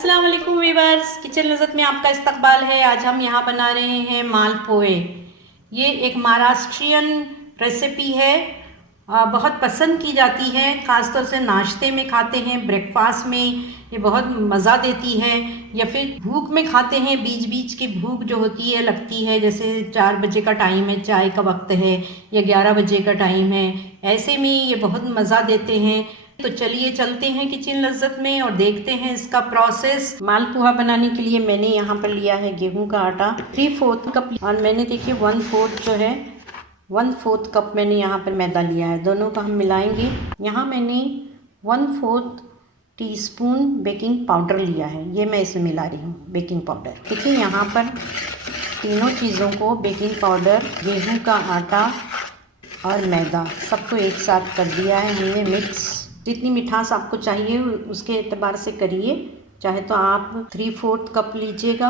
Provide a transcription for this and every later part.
अस्सलाम वालेकुम viewers, kitchen लज़्ज़त में आपका इस्तकबाल है। आज हम यहाँ बना रहे हैं मालपुए। ये एक महाराष्ट्रियन रेसिपी है। बहुत पसंद की जाती है, ख़ासतौर से नाश्ते में खाते हैं, ब्रेकफास्ट में ये बहुत मज़ा देती है, या फिर भूख में खाते हैं। बीच बीच की भूख जो होती है लगती है, जैसे 4 बजे का टाइम है, चाय का वक्त है, या 11 बजे का टाइम है, ऐसे में ये बहुत मज़ा देते हैं। तो चलिए चलते हैं किचन लज़्ज़त में और देखते हैं इसका प्रोसेस। मालपुआ बनाने के लिए मैंने यहाँ पर लिया है गेहूं का आटा 3/4 कप, और मैंने देखिए 1/4 जो है 1/4 कप मैंने यहाँ पर मैदा लिया है। दोनों को हम मिलाएंगे। यहाँ मैंने 1/4 टीस्पून बेकिंग पाउडर लिया है, ये मैं इसमें मिला रही हूँ बेकिंग पाउडर। देखिए यहाँ पर तीनों चीज़ों को, बेकिंग पाउडर, गेहूं का आटा और मैदा, सबको एक साथ कर दिया है हमने मिक्स। जितनी मिठास आपको चाहिए उसके एतबार से करिए। चाहे तो आप 3/4 कप लीजिएगा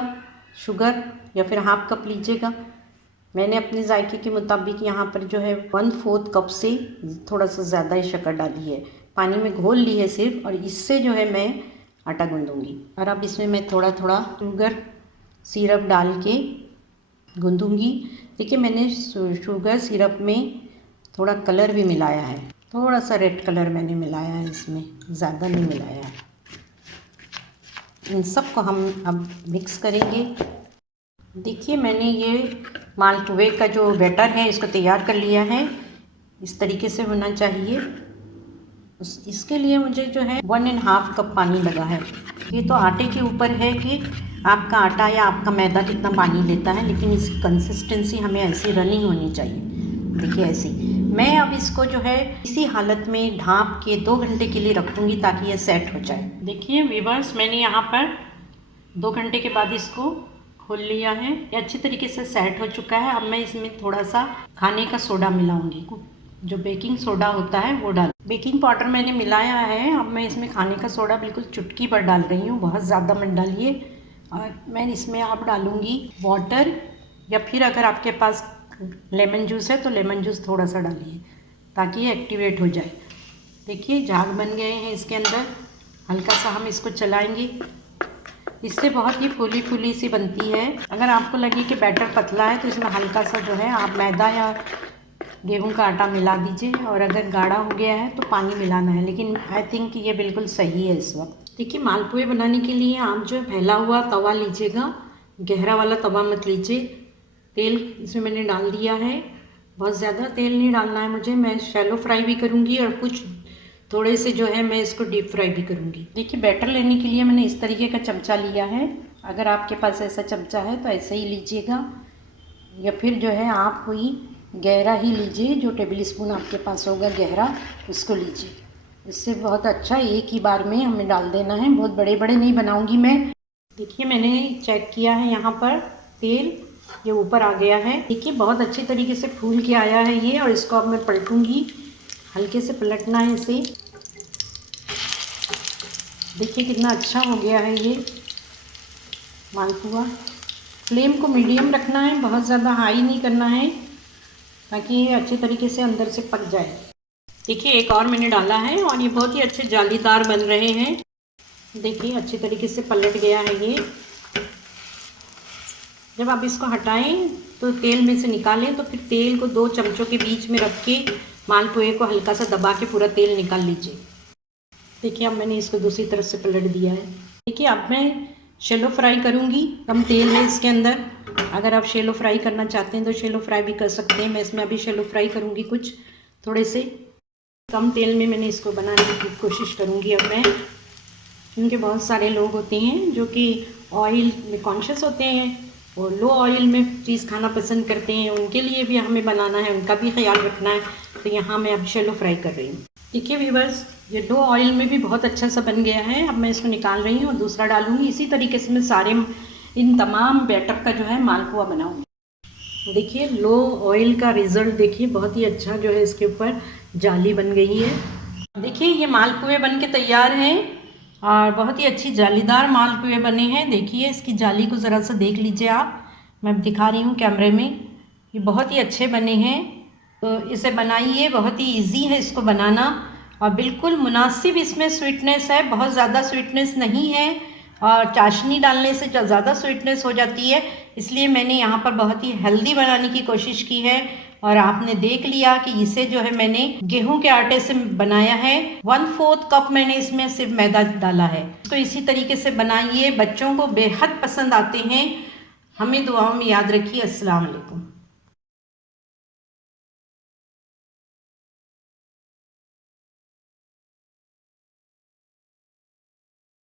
शुगर, या फिर हाफ कप लीजिएगा। मैंने अपने जायके के मुताबिक यहाँ पर जो है 1/4 कप से थोड़ा सा ज़्यादा ही शक्कर डाली है, पानी में घोल ली है सिर्फ, और इससे जो है मैं आटा गूँधूँगी। और अब इसमें मैं थोड़ा थोड़ा शुगर सिरप डाल के गूँधूँगी। देखिए मैंने शुगर सिरप में थोड़ा कलर भी मिलाया है, थोड़ा सा रेड कलर मैंने मिलाया है इसमें, ज़्यादा नहीं मिलाया है। इन सब को हम अब मिक्स करेंगे। देखिए मैंने ये मालपुए का जो बैटर है इसको तैयार कर लिया है। इस तरीके से होना चाहिए। इसके लिए मुझे जो है 1.5 कप पानी लगा है। ये तो आटे के ऊपर है कि आपका आटा या आपका मैदा कितना पानी लेता है, लेकिन इसकी कंसिस्टेंसी हमें ऐसी रनिंग होनी चाहिए। देखिए ऐसी। मैं अब इसको जो है इसी हालत में ढाँप के 2 घंटे के लिए रखूँगी ताकि ये सेट हो जाए। देखिए वीवर्स, मैंने यहाँ पर 2 घंटे के बाद इसको खोल लिया है। ये अच्छी तरीके से सेट हो चुका है। अब मैं इसमें थोड़ा सा खाने का सोडा मिलाऊंगी, जो बेकिंग सोडा होता है वो डाल। बेकिंग पाउडर मैंने मिलाया है, अब मैं इसमें खाने का सोडा बिल्कुल चुटकी पर डाल रही हूँ, बहुत ज़्यादा मत डालिए। और मैं इसमें अब डालूँगी वाटर, या फिर अगर आपके पास लेमन जूस है तो लेमन जूस थोड़ा सा डालिए ताकि ये एक्टिवेट हो जाए। देखिए झाग बन गए हैं इसके अंदर। हल्का सा हम इसको चलाएंगे, इससे बहुत ही फूली फूली सी बनती है। अगर आपको लगे कि बैटर पतला है तो इसमें हल्का सा जो है आप मैदा या गेहूं का आटा मिला दीजिए, और अगर गाढ़ा हो गया है तो पानी मिलाना है, लेकिन आई थिंक ये बिल्कुल सही है इस वक्त। देखिए मालपुए बनाने के लिए आप जो फैला हुआ तवा लीजिएगा, गहरा वाला तवा मत लीजिए। तेल इसमें मैंने डाल दिया है, बहुत ज़्यादा तेल नहीं डालना है मुझे। मैं शैलो फ्राई भी करूँगी और कुछ थोड़े से जो है मैं इसको डीप फ्राई भी करूँगी। देखिए बैटर लेने के लिए मैंने इस तरीके का चमचा लिया है। अगर आपके पास ऐसा चमचा है तो ऐसे ही लीजिएगा, या फिर जो है आप कोई गहरा ही लीजिए, जो टेबल स्पून आपके पास होगा गहरा उसको लीजिए। इससे बहुत अच्छा एक ही बार में हमें डाल देना है, बहुत बड़े बड़े नहीं बनाऊँगी मैं। देखिए मैंने चेक किया है, यहाँ पर तेल ये ऊपर आ गया है। देखिए बहुत अच्छी तरीके से फूल के आया है ये, और इसको अब मैं पलटूंगी। हल्के से पलटना है इसे। देखिए कितना अच्छा हो गया है ये मालपुआ। फ्लेम को मीडियम रखना है, बहुत ज़्यादा हाई नहीं करना है, ताकि ये अच्छे तरीके से अंदर से पक जाए। देखिए एक और मैंने डाला है, और ये बहुत ही अच्छे जालीदार बन रहे हैं। देखिए अच्छे तरीके से पलट गया है ये। जब आप इसको हटाएं तो तेल में से निकालें, तो फिर तेल को 2 चमचों के बीच में रख के मालपुए को हल्का सा दबा के पूरा तेल निकाल लीजिए। देखिए अब मैंने इसको दूसरी तरफ से पलट दिया है। देखिए अब मैं शैलो फ्राई करूँगी, कम तेल है इसके अंदर। अगर आप शैलो फ्राई करना चाहते हैं तो शैलो फ्राई भी कर सकते हैं। मैं इसमें अभी शैलो फ्राई करूँगी, कुछ थोड़े से कम तेल में मैंने इसको बनाने की कोशिश करूँगी अब मैं। क्योंकि बहुत सारे लोग होते हैं जो कि ऑयल में कॉन्शियस होते हैं और लो ऑयल में चीज़ खाना पसंद करते हैं, उनके लिए भी हमें बनाना है, उनका भी ख्याल रखना है। तो यहाँ मैं अब शैलो फ्राई कर रही हूँ। देखिए व्यूअर्स, ये लो ऑयल में भी बहुत अच्छा सा बन गया है। अब मैं इसको निकाल रही हूँ और दूसरा डालूँगी। इसी तरीके से मैं सारे इन तमाम बैटर का जो है मालपुआ बनाऊँगी। देखिए लो ऑयल का रिज़ल्ट देखिए, बहुत ही अच्छा जो है इसके ऊपर जाली बन गई है। देखिए ये मालपुए बन के तैयार हैं, और बहुत ही अच्छी जालीदार मालपुए बने हैं। देखिए इसकी जाली को ज़रा सा देख लीजिए आप, मैं दिखा रही हूँ कैमरे में। ये बहुत ही अच्छे बने हैं, तो इसे बनाइए, बहुत ही इजी है इसको बनाना, और बिल्कुल मुनासिब इसमें स्वीटनेस है, बहुत ज़्यादा स्वीटनेस नहीं है, और चाशनी डालने से ज़्यादा स्वीटनेस हो जाती है, इसलिए मैंने यहाँ पर बहुत ही हेल्दी बनाने की कोशिश की है। और आपने देख लिया कि इसे जो है मैंने गेहूं के आटे से बनाया है। 1/4 कप मैंने इसमें सिर्फ मैदा डाला है। इसको इसी तरीके से बनाइए, बच्चों को बेहद पसंद आते हैं। हमें दुआओं में याद रखिए। अस्सलाम वालेकुम।